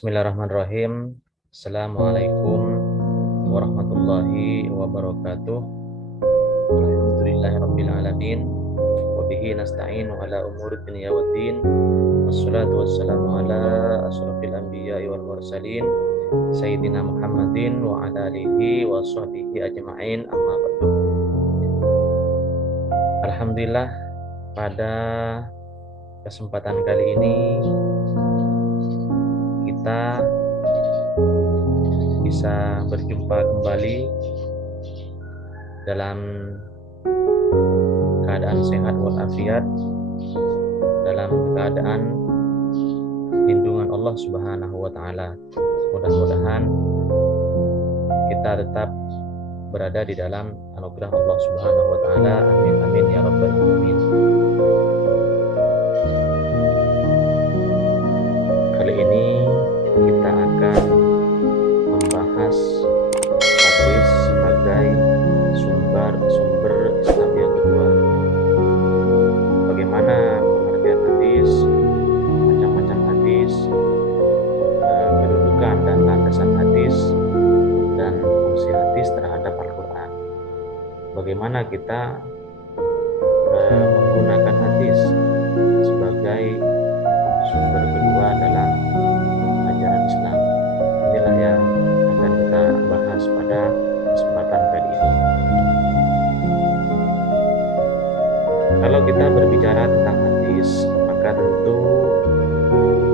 Bismillahirrahmanirrahim. Assalamualaikum warahmatullahi wabarakatuh. Alhamdulillahirabbil alamin. Wa bihi nasta'inu ala umuri dunya waddin. Wassalatu wassalamu ala asyrafil anbiya'i wal mursalin sayyidina Muhammadin wa ala alihi wa sahbihi ajma'in, amma ba'du. Alhamdulillah, pada kesempatan kali ini kita bisa berjumpa kembali dalam keadaan sehat walafiat, dalam keadaan lindungan Allah Subhanahu wa Ta'ala. Mudah-mudahan kita tetap berada di dalam anugerah Allah Subhanahu wa Ta'ala. Amin amin ya rabbal alamin. Kali ini kita akan membahas hadis sebagai sumber Islam yang kedua. Bagaimana pengertian hadis, macam-macam hadis, kedudukan dan landasan hadis, dan fungsi hadis terhadap Al-Quran. Bagaimana kita menggunakan hadis sebagai sumber kedua dalam ajaran Islam. Inilah yang akan kita bahas pada kesempatan kali ini. Kalau kita berbicara tentang hadis, maka tentu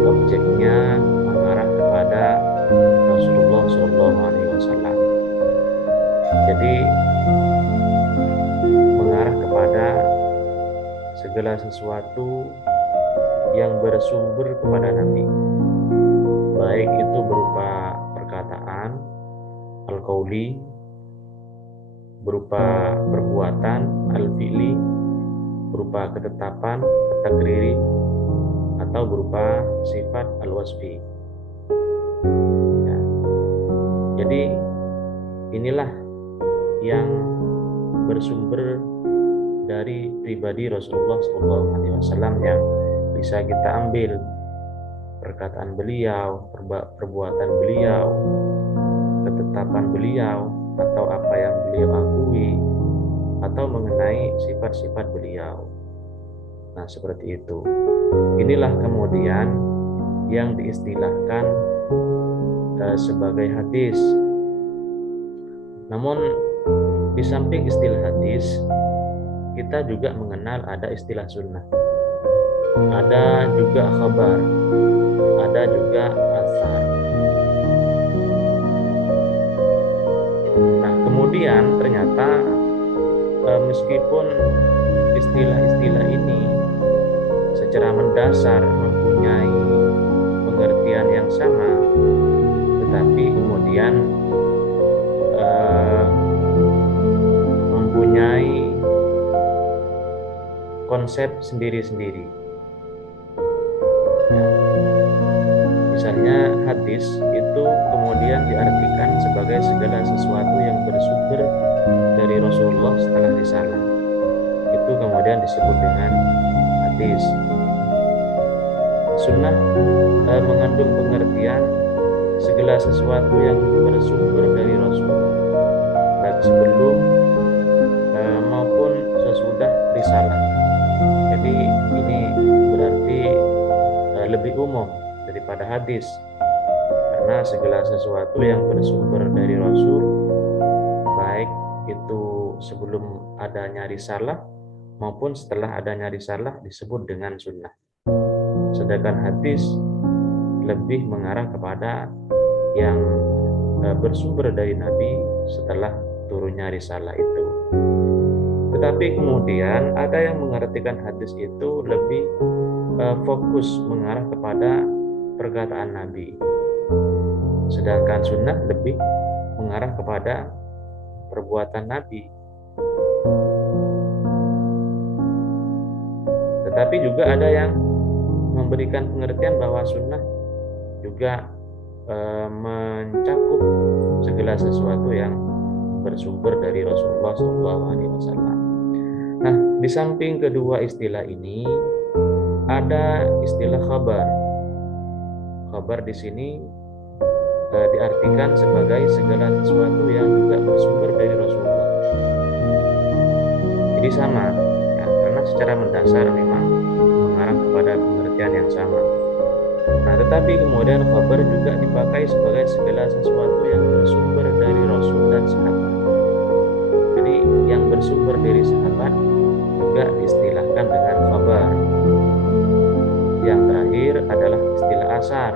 objeknya mengarah kepada Rasulullah SAW. Jadi mengarah kepada segala sesuatu yang bersumber kepada Nabi, baik itu berupa perkataan al-qauli, berupa perbuatan al-fi'li, berupa ketetapan at-takriri, atau berupa sifat al-wasfi. Ya. Jadi inilah yang bersumber dari pribadi Rasulullah SAW, yang bisa kita ambil perkataan beliau, perbuatan beliau, ketetapan beliau, atau apa yang beliau akui, atau mengenai sifat-sifat beliau. Nah, seperti itu. Inilah kemudian yang diistilahkan sebagai hadis. Namun di samping istilah hadis, kita juga mengenal ada istilah sunnah, ada juga khabar, ada juga asar. Nah, kemudian ternyata meskipun istilah-istilah ini secara mendasar mempunyai pengertian yang sama, tetapi kemudian mempunyai konsep sendiri-sendiri. Misalnya hadis itu kemudian diartikan sebagai segala sesuatu yang bersumber dari Rasulullah setelah risalah. Itu kemudian disebut dengan hadis. Sunnah mengandung pengertian segala sesuatu yang bersumber dari Rasul, baik sebelum maupun sesudah risalah. Jadi ini berarti lebih umum daripada hadis, karena segala sesuatu yang bersumber dari Rasul, baik itu sebelum adanya risalah maupun setelah adanya risalah, disebut dengan sunnah. Sedangkan hadis lebih mengarah kepada yang bersumber dari Nabi setelah turunnya risalah itu. Tetapi kemudian ada yang mengartikan hadis itu lebih fokus mengarah kepada perkataan Nabi, sedangkan sunnah lebih mengarah kepada perbuatan Nabi. Tetapi juga ada yang memberikan pengertian bahwa sunnah juga mencakup segala sesuatu yang bersumber dari Rasulullah SAW. Nah, di samping kedua istilah ini ada istilah khabar. khabar di sini diartikan sebagai segala sesuatu yang juga bersumber dari Rasulullah. Jadi sama, ya, karena secara mendasar memang mengarah kepada pengertian yang sama. Nah, tetapi kemudian khabar juga dipakai sebagai segala sesuatu yang bersumber dari Rasul dan sahabat. Jadi yang bersumber dari sahabat juga diistilahkan dengan khabar. Yang terakhir adalah istilah asar.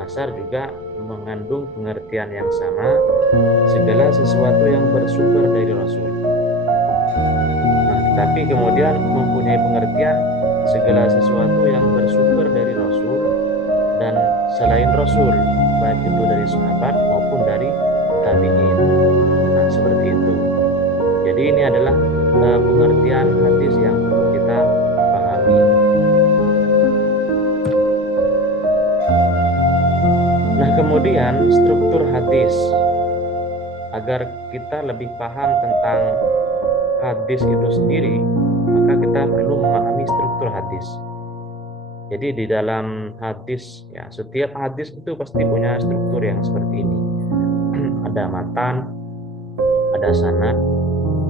Asar juga mengandung pengertian yang sama, segala sesuatu yang bersumber dari Rasul. Nah, tetapi kemudian mempunyai pengertian segala sesuatu yang bersumber dari Rasul dan selain Rasul, baik itu dari sahabat maupun dari tabi'in. Nah, seperti itu. Jadi ini adalah pengertian hadis yang perlu kita pahami. Nah, kemudian struktur hadis. Agar kita lebih paham tentang hadis itu sendiri, maka kita perlu memahami struktur hadis. Jadi di dalam hadis, ya, setiap hadis itu pasti punya struktur yang seperti ini. Ada matan, ada sanad,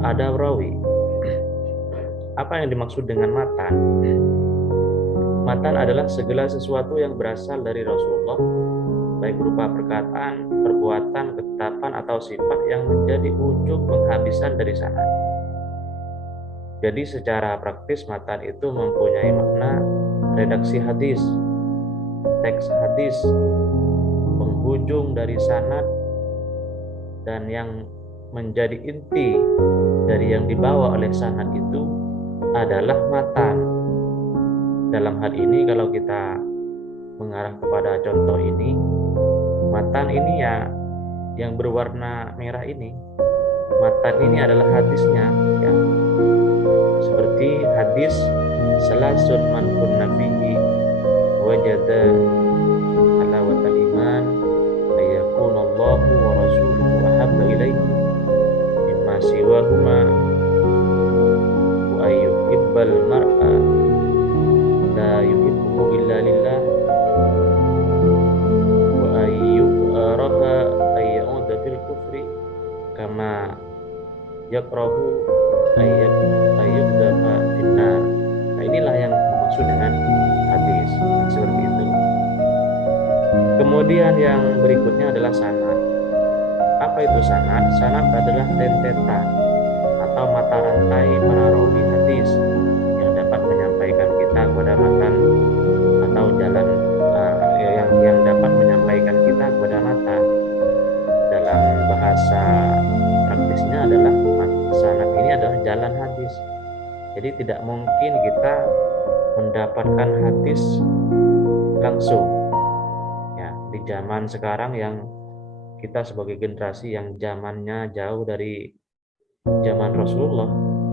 ada rawi. Apa yang dimaksud dengan matan? Matan adalah segala sesuatu yang berasal dari Rasulullah, baik berupa perkataan, perbuatan, ketetapan, atau sifat yang menjadi ujung penghabisan dari sanad. Jadi secara praktis matan itu mempunyai makna redaksi hadis, teks hadis, penghujung dari sanad, dan yang menjadi inti dari yang dibawa oleh sanad itu adalah matan. Dalam hal ini kalau kita mengarah kepada contoh ini, matan ini ya yang berwarna merah ini, matan ini adalah hadisnya, ya. Seperti hadis salasun man kunna bihi wajada halawatal iman ayakunallahu wa rasuluhu ahabba ilaihi mimma siwahuma wa ayyuhibbal mar'a la yuhibbuhu illa lillah wa ayyuraha ayyuda fil kufri kama yakrahu ayyudafa finnar. Nah, inilah yang dimaksud dengan hadis. Seperti itu. Kemudian yang berikutnya adalah sanad. Apa itu sanad? Sanad adalah rentetan atau mata rantai para rawi hadis yang dapat menyampaikan kita kepada matan atau jalan yang dapat menyampaikan kita kepada matan. Dalam bahasa praktisnya adalah sanad ini adalah jalan hadis. Jadi tidak mungkin kita mendapatkan hadis langsung. Ya, di zaman sekarang yang kita sebagai generasi yang zamannya jauh dari zaman Rasulullah,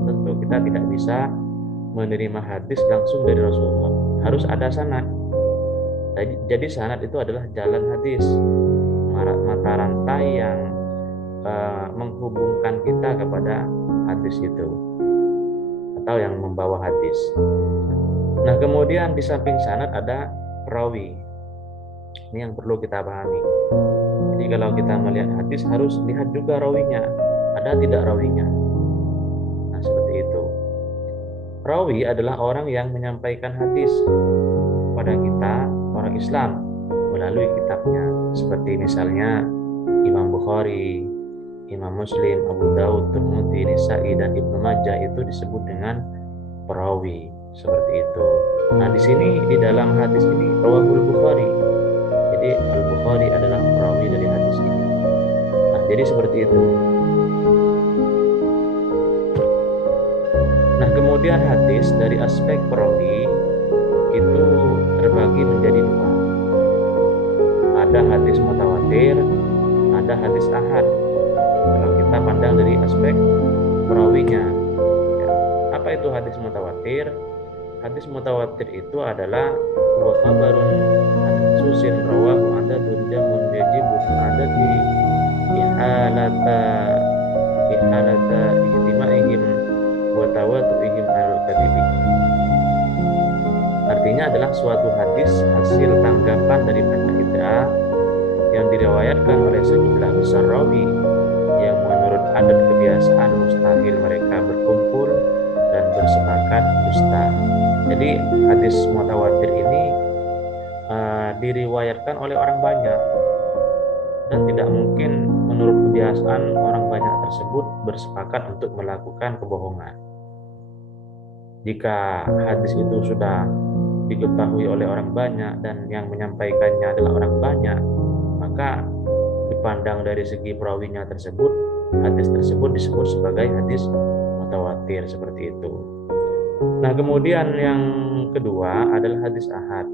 tentu kita tidak bisa menerima hadis langsung dari Rasulullah. Harus ada sanad. Jadi sanad itu adalah jalan hadis, mata rantai yang menghubungkan kita kepada hadis itu atau yang membawa hadis. Nah, kemudian di samping sanad ada rawi. Ini yang perlu kita pahami. Jadi kalau kita melihat hadis harus lihat juga rawinya, ada tidak rawinya. Nah, seperti itu. Rawi adalah orang yang menyampaikan hadis kepada kita, orang Islam, melalui kitabnya. Seperti misalnya Imam Bukhari, Imam Muslim, Abu Daud, Tirmidzi, Nisa'i, dan Ibnu Majah itu disebut dengan perawi. Seperti itu. Nah, di sini di dalam hadis ini rawahul Bukhari. Jadi Al-Bukhari adalah perawi dari hadis ini. Nah, jadi seperti itu. Nah, kemudian hadis dari aspek perawi itu terbagi menjadi dua. Ada hadis mutawatir, ada hadis ahad. Kalau kita pandang dari aspek perawinya, ya. Apa itu hadis mutawatir? Hadis mutawatir itu adalah wa khabarun susin rawahu adadun jamun yajibu adadi ihalata ihtimaihim wa tawatuihim al-kadibi. artinya adalah suatu hadis hasil tanggapan dari baca indera yang diriwayatkan oleh sejumlah besar rawi yang menurut adat kebiasaan mustahil mereka berkumpul dan bersepakat dusta. Jadi hadis mutawatir ini diriwayatkan oleh orang banyak dan tidak mungkin menurut kebiasaan orang banyak tersebut bersepakat untuk melakukan kebohongan. Jika hadis itu sudah diketahui oleh orang banyak dan yang menyampaikannya adalah orang banyak, maka dipandang dari segi perawinya tersebut, hadis tersebut disebut sebagai hadis mutawatir seperti itu. Nah, kemudian yang kedua adalah hadis ahad.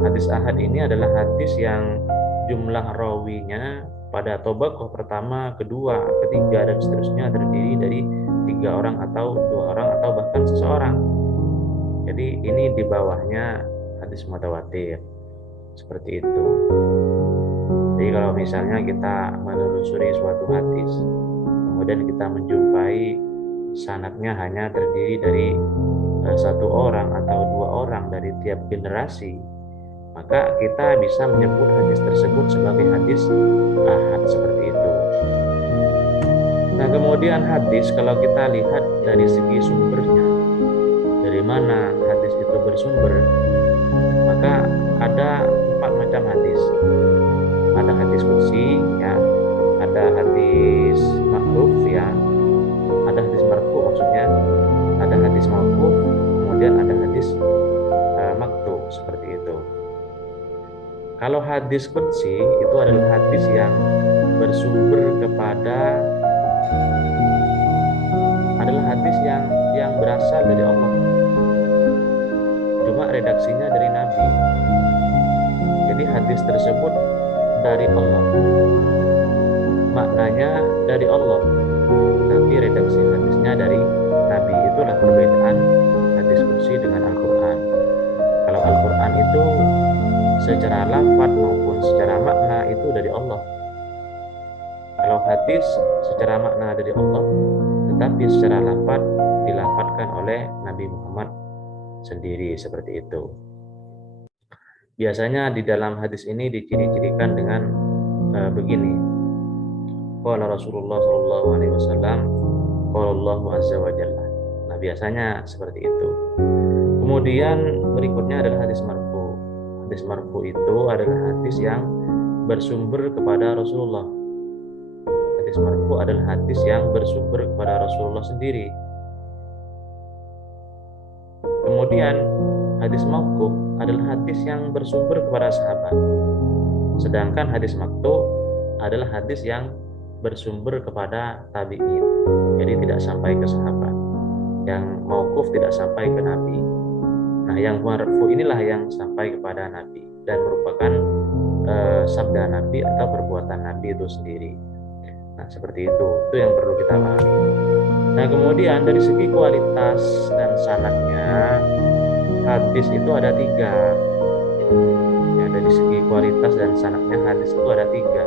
Hadis ahad ini adalah hadis yang jumlah rawinya pada tobaqoh pertama, kedua, ketiga, dan seterusnya terdiri dari 3 orang atau 2 orang atau bahkan seseorang. Jadi ini di bawahnya hadis mutawatir seperti itu. Jadi kalau misalnya kita menelusuri suatu hadis, kemudian kita menjumpai sanadnya hanya terdiri dari 1 orang atau 2 orang dari tiap generasi, maka kita bisa menyebut hadis tersebut sebagai hadis ahad seperti itu. Nah, kemudian hadis kalau kita lihat dari segi sumbernya, dari mana hadis itu bersumber, maka ada 4 macam hadis. Ada hadis qudsi, ya, ada hadis ma'ruf, ya, ada hadis marfu maksudnya, ada hadis mauquf, kemudian ada hadis maktub seperti itu. Kalau hadis qudsi itu adalah hadis yang bersumber kepada adalah hadis yang berasal dari Allah, cuma redaksinya dari Nabi. Jadi hadis tersebut dari Allah, maknanya dari Allah, tapi redaksi hadisnya dari Nabi. Itulah perbedaan hadis qudsi dengan Al-Quran. Kalau Al-Quran itu secara lafaz maupun secara makna itu dari Allah. Kalau hadis secara makna dari Allah, tetapi secara lafaz dilafadzkan oleh Nabi Muhammad sendiri seperti itu. Biasanya di dalam hadis ini diciri-cirikan dengan begini. Qala Rasulullah sallallahu alaihi wasallam, qala Allah azza wa jalla. Nah, biasanya seperti itu. Kemudian berikutnya adalah hadis marfu. Hadis marfu itu adalah hadis yang bersumber kepada Rasulullah. Hadis marfu adalah hadis yang bersumber kepada Rasulullah sendiri. Kemudian hadis mauquf adalah hadis yang bersumber kepada sahabat. Sedangkan hadis maktub adalah hadis yang bersumber kepada tabi'in. Jadi tidak sampai ke sahabat. Yang mauquf tidak sampai ke Nabi. Nah, yang marfu inilah yang sampai kepada Nabi dan merupakan sabda Nabi atau perbuatan Nabi itu sendiri. Nah, seperti itu yang perlu kita pahami. Nah, kemudian dari segi kualitas dan sanadnya, hadis itu ada 3. Ya, dari segi kualitas dan sanadnya hadis itu ada 3.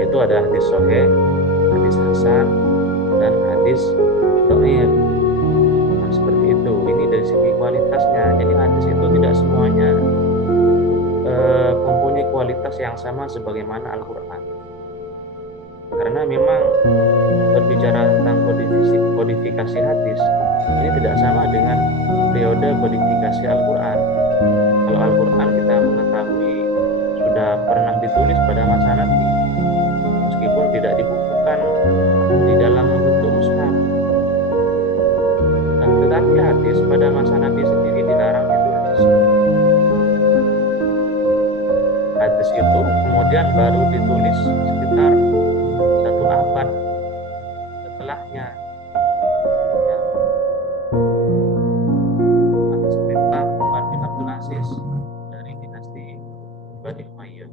Yaitu ada hadis sahih, hadis hasan, dan hadis dhaif. Nah, seperti itu. Ini dari segi kualitasnya. Jadi hadis itu tidak semuanya mempunyai kualitas yang sama sebagaimana Al-Quran. Karena memang berbicara tentang kodifikasi hadis, ini tidak sama dengan periode kodifikasi Al-Quran. Kalau Al-Quran kita mengetahui sudah pernah ditulis pada masa Nabi, meskipun tidak dibukukan di dalam bentuk mushaf. Nah, tetapi hadis pada masa Nabi sendiri dilarang ditulis. Hadis itu kemudian baru ditulis sekitar 1 abad setelahnya, ya, atas perintah Umar bin Abdul Aziz dari dinasti Bani Umayyah.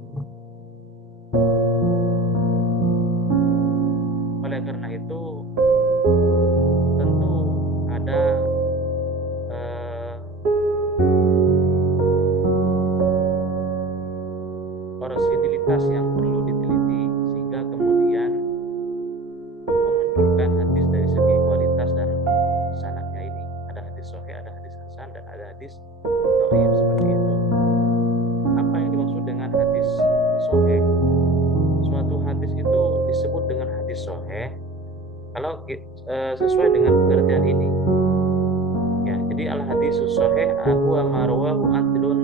Oleh karena itu tentu ada originalitas yang perlu diteliti sehingga kemudian memunculkan hadis dari segi kualitas dan sanadnya ini. Ada Kalau sesuai dengan pengertian ini, ya, jadi al hadisus sahih huwa ma rawahu adlun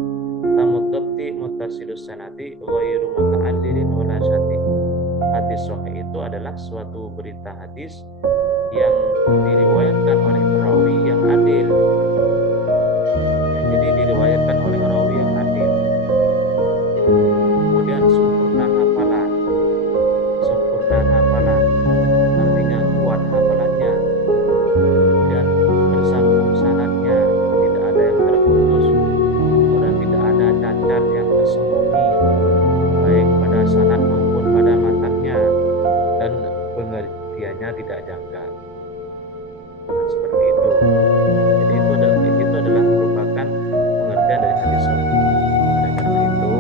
tamuddati muttasilus sanadi ghairu muta'allilin wala syati. Hadis sahih itu adalah suatu berita hadis yang diriwayatkan oleh perawi yang adil. Ya, jadi diriwayatkan oleh perawi yang adil. Kemudian sempurna hafalan artinya kuat hafalannya. Kemudian bersambung sanadnya, tidak ada yang terputus dan tidak ada cacat yang tersembunyi baik pada sanad maupun pada matanya, dan pengertiannya tidak janggal. Nah, seperti itu. Jadi itu adalah merupakan pengertian dari hadis sahih. Oleh karena itu,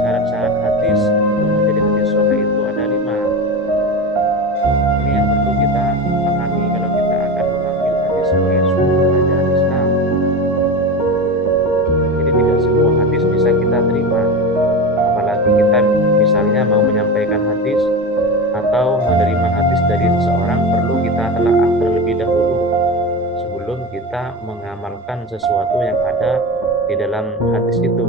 syarat-syarat hadis untuk menjadi hadis sahih itu ada 5. Ini yang perlu kita pahami kalau kita akan mengambil hadis sebagai sumber ajaran Islam. Jadi tidak semua hadis bisa kita terima, apalagi kita misalnya mau menyampaikan hadis atau menerima hadis dari seseorang, perlu kita telaah terlebih dahulu sebelum kita mengamalkan sesuatu yang ada di dalam hadis itu.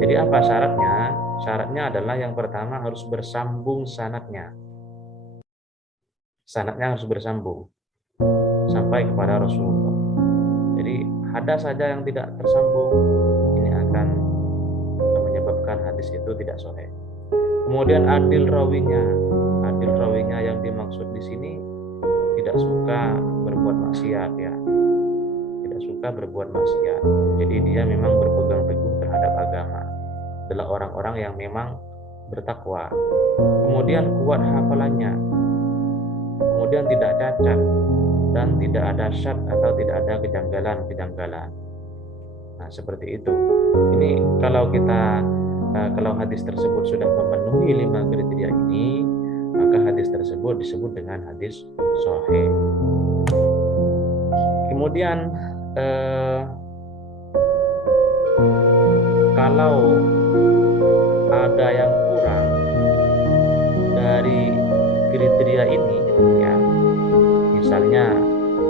Jadi apa syaratnya? Syaratnya adalah yang pertama harus bersambung sanadnya. Sanadnya harus bersambung sampai kepada Rasulullah. Jadi ada saja yang tidak tersambung, ini akan menyebabkan hadis itu tidak sahih. Kemudian adil rawinya yang dimaksud di sini tidak suka berbuat maksiat, ya, tidak suka berbuat maksiat. Jadi dia memang berpegang teguh terhadap agama, adalah orang-orang yang memang bertakwa. Kemudian kuat hafalannya, kemudian tidak cacat dan tidak ada syad atau tidak ada kejanggalan. Nah, seperti itu. Ini kalau hadis tersebut sudah memenuhi 5 kriteria ini, maka hadis tersebut disebut dengan hadis sahih. Kemudian kalau ada yang kurang dari kriteria ini, ya, misalnya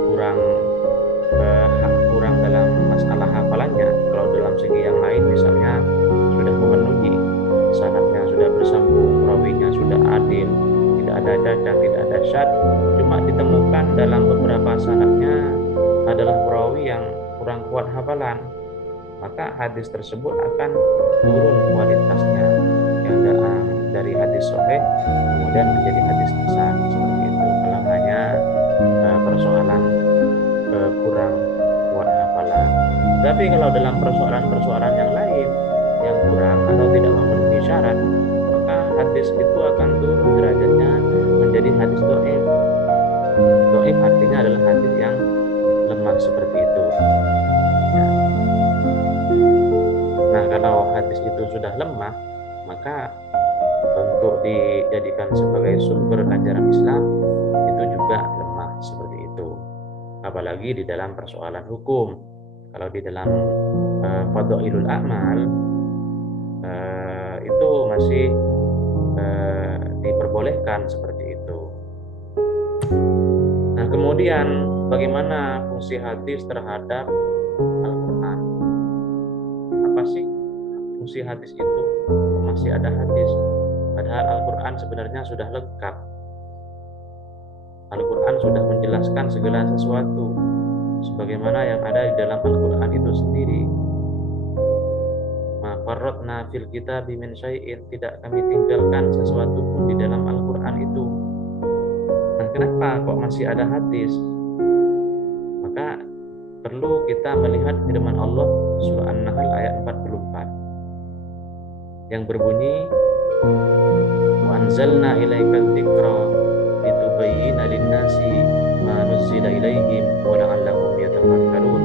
kurang dalam masalah hafalannya, kalau dalam segi yang lain misalnya sudah memenuhi, sanadnya sudah bersambung, rawinya sudah adil, tidak ada cacat, tidak ada syad, cuma ditemukan dalam beberapa sanadnya adalah perawi yang kurang kuat hafalan, maka hadis tersebut akan turun kualitasnya, yang dari hadis sahih kemudian menjadi hadis hasan, seperti itu. Kalau hanya persoalan kurang kuat hafalan. Tapi kalau dalam persoalan yang lain yang kurang atau tidak memenuhi syarat, maka hadis itu akan turun derajatnya menjadi hadis dhaif. Dhaif artinya adalah hadis yang lemah, seperti itu. Ya. Nah, kalau hadis itu sudah lemah, maka untuk dijadikan sebagai sumber ajaran Islam itu juga lemah, seperti itu. Apalagi di dalam persoalan hukum. Kalau di dalam fadhailul a'mal itu masih diperbolehkan seperti itu. Nah, kemudian bagaimana fungsi hadis terhadap Al-Quran? Apa sih fungsi hadis itu? Masih ada hadis, padahal Al-Quran sebenarnya sudah lengkap. Al-Quran sudah menjelaskan segala sesuatu sebagaimana yang ada di dalam Al-Quran itu sendiri. Ma farratna fil kitabi min syai'in, tidak kami tinggalkan sesuatu pun di dalam Al-Quran itu. Nah, kenapa kok masih ada hadis? Maka perlu kita melihat firman Allah surah An-Nahl ayat 44 yang berbunyi, wa anzalna ilaikal dzikra litubayyina lin-nasi ma nuzzila ilaihim wa la'allahum yatafakkarun.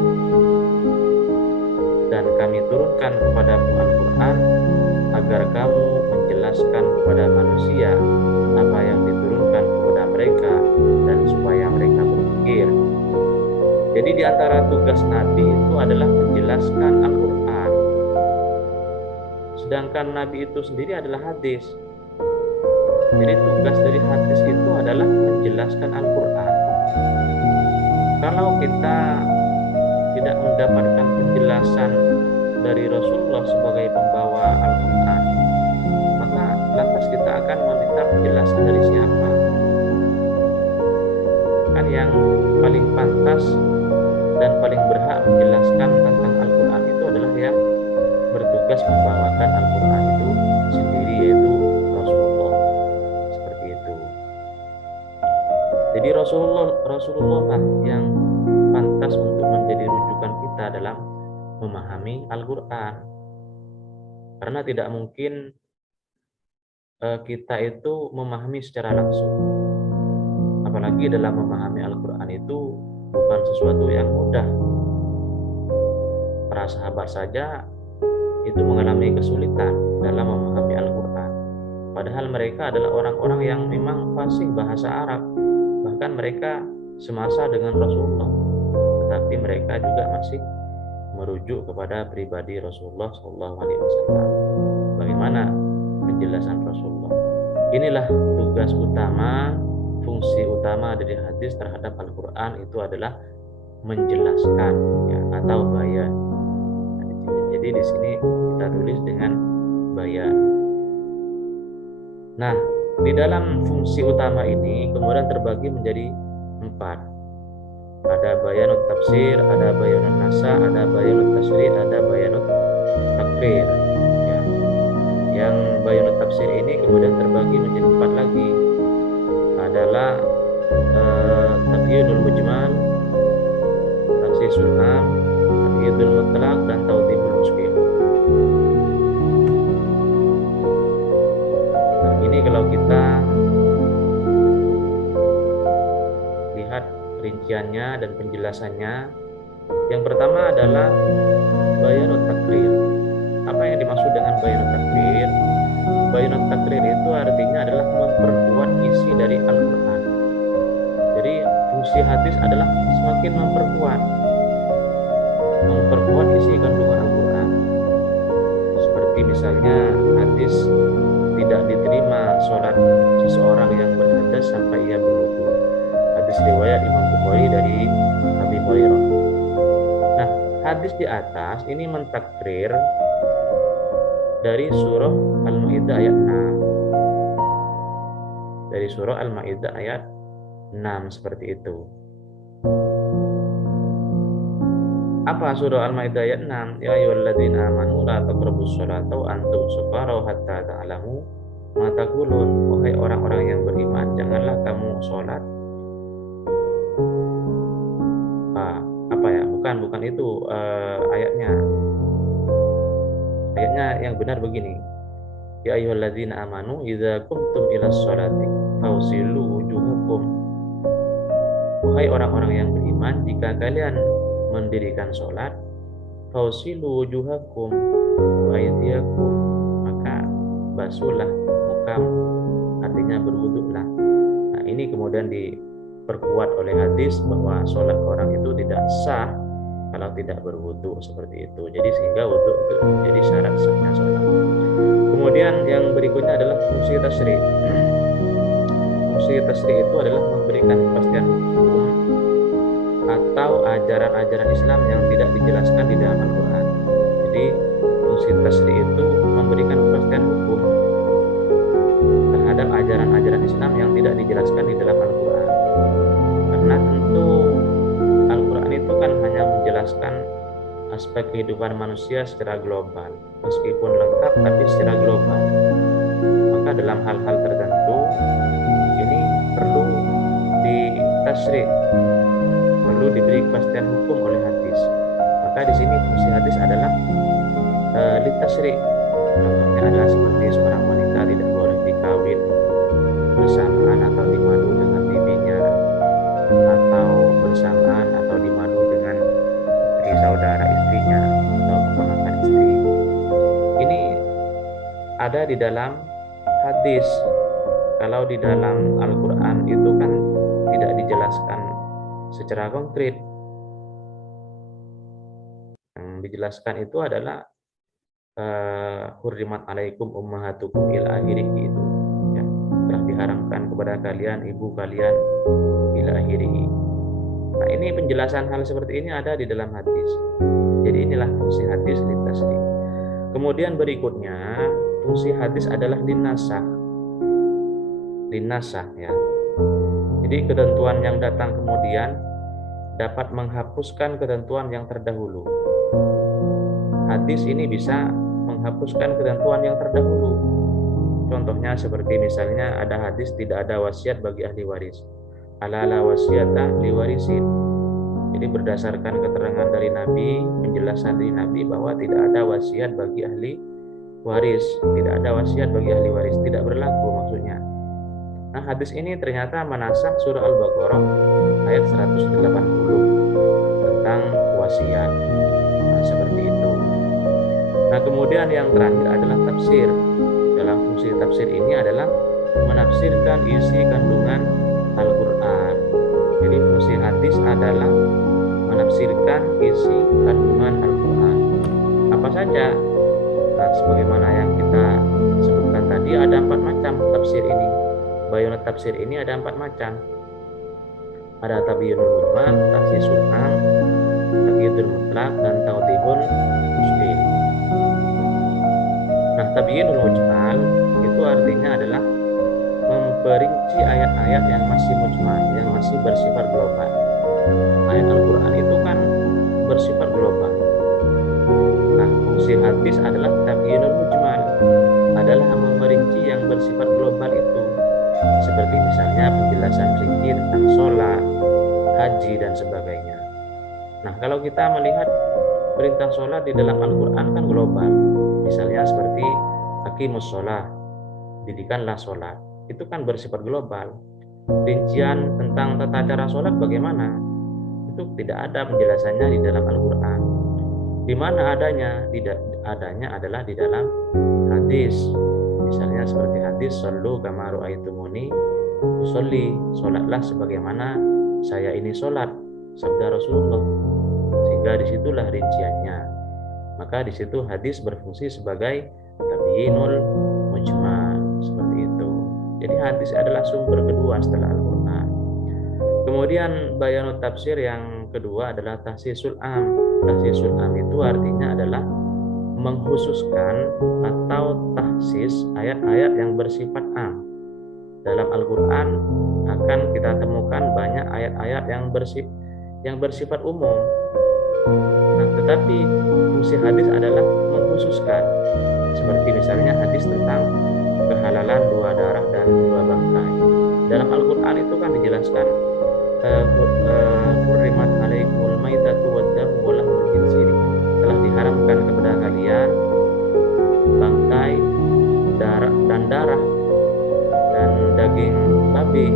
Dan kami turunkan kepadamu Al-Quran agar kamu menjelaskan kepada manusia apa yang diturunkan kepada mereka dan supaya mereka berpikir. Jadi di antara tugas Nabi itu adalah menjelaskan Al-Quran, sedangkan Nabi itu sendiri adalah hadis. Jadi tugas dari hadis itu adalah menjelaskan Al-Quran. Kalau kita tidak mendapatkan penjelasan dari Rasulullah sebagai pembawa Al-Quran, maka lantas kita akan meminta penjelasan dari siapa? Kan yang paling pantas dan paling berhak menjelaskan tentang Al-Quran itu adalah yang bertugas membawakan Al-Quran itu sendiri, yaitu Rasulullah. Seperti itu. Jadi Rasulullah lah yang pantas untuk menjadi rujukan kita dalam memahami Al-Quran. Karena tidak mungkin kita itu memahami secara langsung. Apalagi dalam memahami Al-Quran itu bukan sesuatu yang mudah. Para sahabat saja itu mengalami kesulitan dalam memahami Al-Quran. Padahal mereka adalah orang-orang yang memang fasih bahasa Arab. Bahkan mereka semasa dengan Rasulullah. Tetapi mereka juga masih merujuk kepada pribadi Rasulullah SAW. Bagaimana penjelasan Rasulullah? Inilah tugas utama, fungsi utama dari hadis terhadap Al-Quran itu adalah menjelaskan, ya, atau bayan. Jadi di sini kita tulis dengan bayan. Nah, di dalam fungsi utama ini kemudian terbagi menjadi 4. Ada bayanut tafsir, ada bayanut nasa, ada bayanut tasri, ada bayanut takrir. Ya. Yang bayanut tafsir ini kemudian terbagi menjadi 4 lagi. Adalah taqyidul mujmal, takhsisul am, taqyidul mutlaq, dan tawdihul muskil. Nah, ini kalau kita lihat rinciannya dan penjelasannya, yang pertama adalah bayanut takrir. Apa yang dimaksud dengan bayanut takrir? Bayanut takrir itu artinya adalah memperkuat isi dari Al-Quran. Jadi fungsi hadis adalah semakin memperkuat isi kandungan Al-Quran. Seperti misalnya hadis tidak diterima sholat seseorang yang berhadas sampai ia berwudu. Hadis riwayat Imam Bukhari dari Abi Hurairah. Nah, hadis di atas ini mentakrir dari surah Al-Maidah ayat 6. Dari surah Al-Maidah ayat 6 seperti itu. Apa surah Al-Maidah ayat 6? Ya ayyuhalladzina amanu la taqrabus sholata wa antum sukara hatta ta'lamu ma taqulun. Wahai orang-orang yang beriman, janganlah kamu sholat. Apa ya? Bukan itu ayatnya. Ayatnya yang benar begini. Ya ayyuhalladzina amanu idza qumtum ilas sholati fawsilu wujuhakum. Wahai orang-orang yang beriman, jika kalian mendirikan sholat, fausilu wujuhakum wa aydiyakum, maka basuhlah mukamu, artinya berwuduklah. Nah, ini kemudian diperkuat oleh hadis bahwa sholat orang itu tidak sah kalau tidak berwudu, seperti itu. Jadi sehingga wudu itu menjadi syarat sahnya sholat. Kemudian yang berikutnya adalah fungsi tasri. Fungsi tasri itu adalah memberikan kepastian hukum atau ajaran-ajaran Islam yang tidak dijelaskan di dalam Al-Quran. Jadi fungsi tasri itu memberikan kepastian hukum terhadap ajaran-ajaran Islam yang tidak dijelaskan di dalam Al-Quran. Karena tentu Al-Quran itu kan hanya menjelaskan aspek kehidupan manusia secara global, meskipun lengkap tapi secara global. Maka dalam hal-hal tertentu ini perlu ditasri, perlu diberi kepastian hukum oleh hadis. Maka di sini fungsi hadis adalah litasri. Contohnya adalah seperti seorang wanita tidak boleh dikawin bersamaan atau dimadu dengan bibinya, atau bersamaan atau dimadu dengan saudara istrinya atau keponakan istri. Ini ada di dalam hadis. Kalau di dalam Al-Quran itu kan tidak dijelaskan secara konkret. Yang dijelaskan itu adalah hurrimat alaikum ummahatukum ila akhirih, itu ya, telah diharamkan kepada kalian ibu kalian ila akhirih. Nah, ini penjelasan hal seperti ini ada di dalam hadis. Jadi inilah fungsi hadis litasrih. Kemudian berikutnya fungsi hadis adalah dinasah ya. Jadi ketentuan yang datang kemudian dapat menghapuskan ketentuan yang terdahulu. Hadis ini bisa menghapuskan ketentuan yang terdahulu. Contohnya seperti misalnya ada hadis tidak ada wasiat bagi ahli waris. Ala wasiata liwarisin. Jadi berdasarkan keterangan dari Nabi, penjelasan dari Nabi bahwa tidak ada wasiat bagi ahli waris, tidak ada wasiat bagi ahli waris, tidak berlaku maksudnya. Nah, hadis ini ternyata menasakh surah Al-Baqarah ayat 180 tentang wasiat. Nah, seperti itu. Nah, kemudian yang terakhir adalah tafsir. Dalam fungsi tafsir ini adalah menafsirkan isi kandungan Al-Quran. Jadi fungsi hadis adalah menafsirkan isi kandungan Al-Quran. Apa saja? Nah, sebagaimana yang kita sebutkan tadi, ada 4 macam tafsir ini. Bayonat tafsir ini ada 4 macam. Ada tabyinul mujmal, takhsisul am, taqyidul mutlaq, dan tawdihul mushkil. Nah, tabyinul mujmal itu artinya adalah memperinci ayat-ayat yang masih mujmal, yang masih bersifat global. Ayat Al-Quran itu kan bersifat global. Nah, fungsi hadis adalah tabyinul mujmal, adalah memperinci yang bersifat global itu. Seperti misalnya penjelasan rinci tentang sholat, haji, dan sebagainya. Nah, kalau kita melihat perintah sholat di dalam Al-Quran kan global. Misalnya seperti aqimus sholat, didirikanlah sholat. Itu kan bersifat global. Rincian tentang tata cara sholat bagaimana? Itu tidak ada penjelasannya di dalam Al-Quran. Di mana adanya? Adanya adalah di dalam hadis. Misalnya seperti hadis shollu kama ra'aitumuni usolli, sholatlah sebagaimana saya ini sholat, sabda Rasulullah. Sehingga disitulah rinciannya. Maka disitu hadis berfungsi sebagai tabyinul mujmal, seperti itu. Jadi hadis adalah sumber kedua setelah Al-Quran. Kemudian bayanut tafsir yang kedua adalah tahsisul am. Tahsisul am itu artinya adalah mengkhususkan atau tahsis ayat-ayat yang bersifat am. Dalam Al-Quran akan kita temukan banyak ayat-ayat yang bersifat umum. Nah, tetapi fungsi hadis adalah mengkhususkan. Seperti misalnya hadis tentang kehalalan 2 darah dan 2 bangkai. Dalam Al-Quran itu kan dijelaskan hurrimat alaikumul maitatu waddamu wa lahmul khinzir, telah diharamkan kepada kalian bangkai, darah dan daging babi.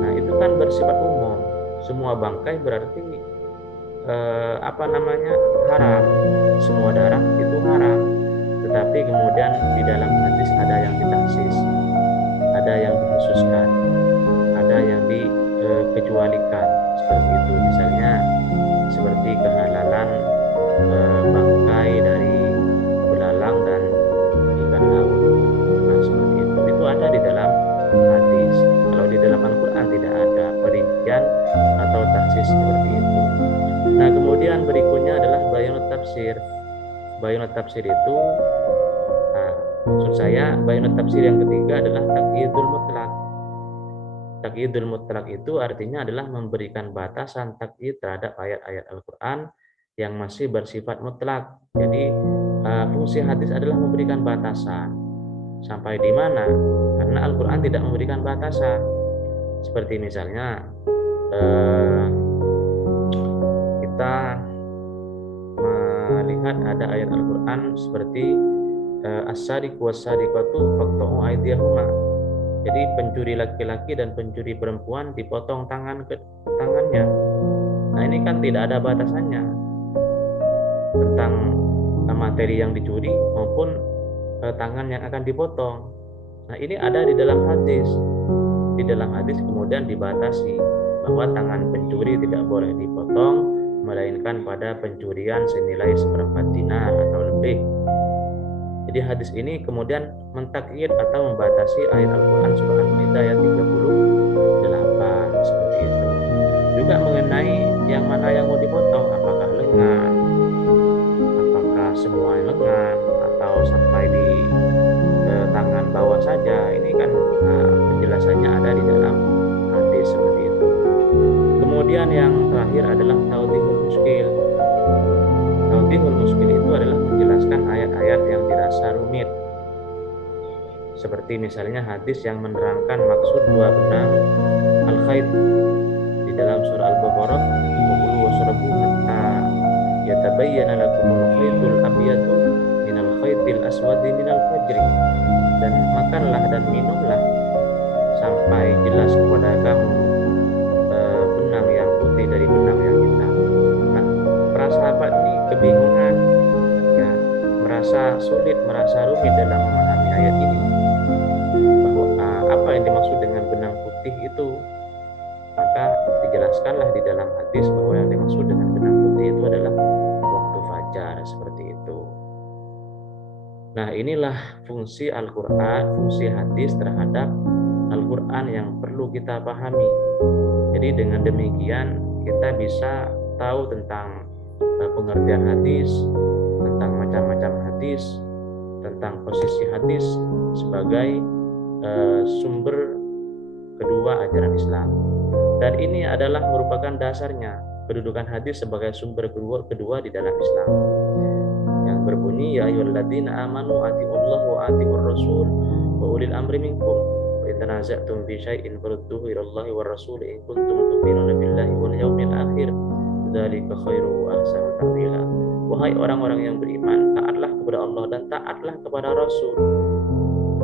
Nah, itu kan bersifat umum. Semua bangkai berarti haram. Semua darah itu haram. Tetapi kemudian di dalam hadis ada yang ditaksis, ada yang dikhususkan, ada yang dikecualikan. Seperti itu, misalnya seperti kehalalan bangkai dari belalang dan ikan laut. Nah, seperti itu ada di dalam hadis. Kalau di dalam Al-Quran tidak ada perincian atau taksis seperti itu. Nah, kemudian berikutnya adalah bayanut tafsir. Bayanut tafsir itu, maksud saya bayanut tafsir yang ketiga adalah taqyidul mutlaq. Taqyidul mutlaq itu artinya adalah memberikan batasan taqyid terhadap ayat-ayat Al-Quran yang masih bersifat mutlak. Jadi fungsi hadis adalah memberikan batasan. Sampai di mana? Karena Al-Quran tidak memberikan batasan. Seperti misalnya kita melihat ada ayat Al-Quran seperti as-sariqu was-sariqatu faqta'u aydiyahuma. Jadi pencuri laki-laki dan pencuri perempuan dipotong tangannya. Nah, ini kan tidak ada batasannya tentang materi yang dicuri maupun tangan yang akan dipotong. Nah, ini ada di dalam hadis. Di dalam hadis kemudian dibatasi bahwa tangan pencuri tidak boleh dipotong, melainkan pada pencurian senilai 1/4 dinar atau lebih. Jadi Jadi hadis ini kemudian mentakyid atau membatasi ayat Al-Quran surah Al-Maidah ayat 38 seperti itu. Juga mengenai yang mana yang mau dipotong, apakah lengan, apakah semua lengan, atau sampai di tangan bawah saja. Ini kan penjelasannya ada di dalam hadis seperti itu. Kemudian yang terakhir adalah tawdihul muskil. Tawdihul muskil itu adalah menjelaskan ayat-ayat yang dirasa rumit. Seperti misalnya hadis yang menerangkan maksud dua benang al-khayd di dalam surah Al-Baqarah, "Wakulu wasrabu hatta yatabayyana lakumul khaytul abyadu minal khaytil aswadi minal fajri." Dan makanlah dan minumlah sampai jelas kepada kamu benang yang putih dari benang yang hitam. Nah, para sahabat ini kebingungan, ya, merasa sulit, merasa rumit dalam memahami ayat ini, bahwa apa yang dimaksud dengan benang putih itu. Maka dijelaskanlah di dalam hadis bahwa yang dimaksud dengan benang putih itu adalah waktu fajar, seperti itu. Nah, inilah fungsi Al-Quran, fungsi hadis terhadap Al-Quran yang perlu kita pahami. Jadi dengan demikian kita bisa tahu tentang pengertian hadis, tentang macam-macam hadis, tentang posisi hadis sebagai sumber kedua ajaran Islam. Dan ini adalah merupakan dasarnya kedudukan hadis sebagai sumber kedua di dalam Islam, yang berbunyi, ya ayyuhalladzina amanu atiiullaha wa atiiur rasul wa ulil amri minkum wa in tanaza'tum fi syai'in farudduhu ilallahi war rasul in kuntum tu'minuna billahi wal yawmil akhir dzalika khairu wa ahsanu ta'wila. Wahai orang-orang yang beriman, taatlah kepada Allah dan taatlah kepada Rasul.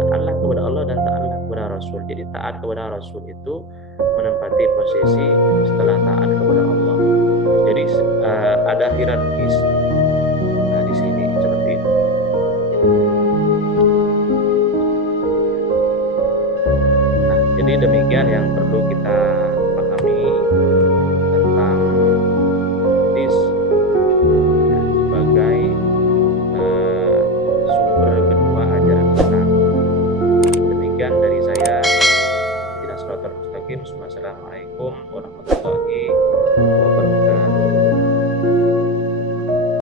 Taatlah kepada Allah dan taatlah kepada Rasul. Jadi taat kepada Rasul itu menempati posisi setelah taat kepada Allah. Jadi ada hierarkis di sini seperti itu. Nah, jadi demikian yang perlu kita pahami tentang hadis sebagai sumber kedua ajaran Islam. Demikian dari saya. Assalamualaikum warahmatullahi wabarakatuh.